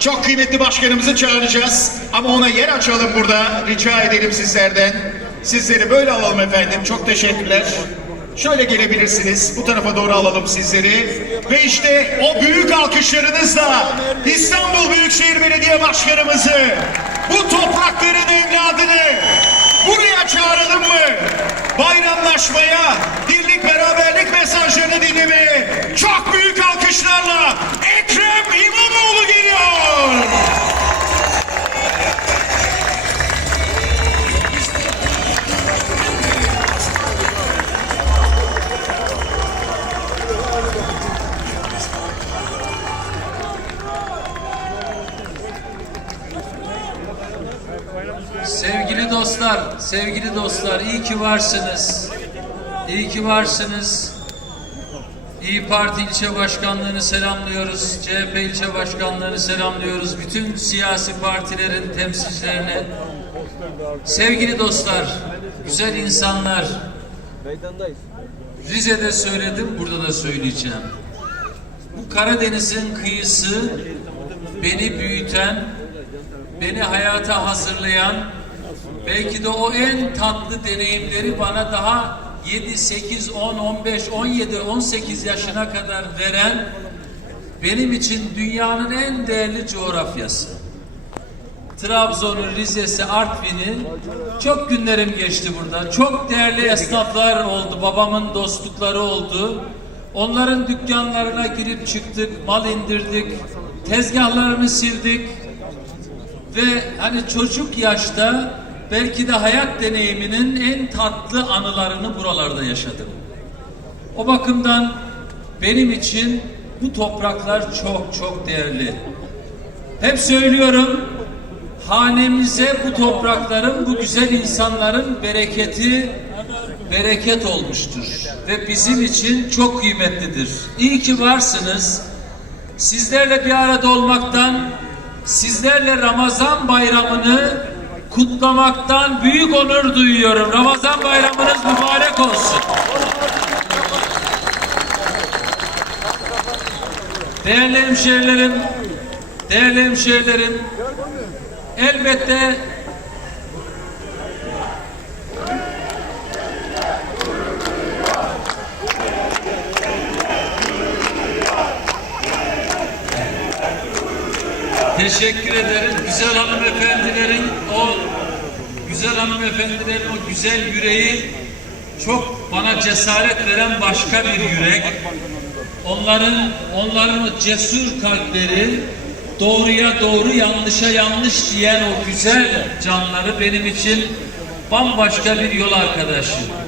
Çok kıymetli başkanımızı çağıracağız ama ona yer açalım burada. Rica edelim sizlerden. Sizleri böyle alalım efendim. Çok teşekkürler. Şöyle gelebilirsiniz. Bu tarafa doğru alalım sizleri. Ve işte o büyük alkışlarınızla İstanbul Büyükşehir Belediye Başkanımızı, bu toprakların evladını buraya çağıralım mı? Bayramlaşmaya, birlik beraberlik mesajlarını dinlemeye çok büyük alkışlarla Sevgili dostlar, sevgili dostlar iyi ki varsınız. İyi ki varsınız. İyi Parti ilçe başkanlığını selamlıyoruz. CHP ilçe başkanlığını selamlıyoruz. Bütün siyasi partilerin temsilcilerini. Sevgili dostlar, güzel insanlar. Rize'de söyledim, burada da söyleyeceğim. Bu Karadeniz'in kıyısı beni büyüten, beni hayata hazırlayan, belki de o en tatlı deneyimleri bana daha 7, 8, 10, 15, 17, 18 yaşına kadar veren benim için dünyanın en değerli coğrafyası. Trabzon'u, Rize'si, Artvin'i çok günlerim geçti burada. Çok değerli esnaflar oldu, babamın dostlukları oldu. Onların dükkanlarına girip çıktık, mal indirdik, tezgahlarını sildik. Ve hani çocuk yaşta belki de hayat deneyiminin en tatlı anılarını buralarda yaşadım. O bakımdan benim için bu topraklar çok çok değerli. Hep söylüyorum, hanemize bu toprakların, bu güzel insanların bereketi bereket olmuştur. Ve bizim için çok kıymetlidir. İyi ki varsınız. Sizlerle bir arada olmaktan, sizlerle Ramazan bayramını kutlamaktan büyük onur duyuyorum. Ramazan bayramınız mübarek olsun. Değerli hemşehrilerim, değerli hemşehrilerim, elbette Teşekkür ederim. Güzel hanımefendilerin o güzel hanımefendilerin o güzel yüreği çok bana cesaret veren başka bir yürek. Onların onların o cesur kalpleri doğruya doğru yanlışa yanlış diyen o güzel canları benim için bambaşka bir yol arkadaşı.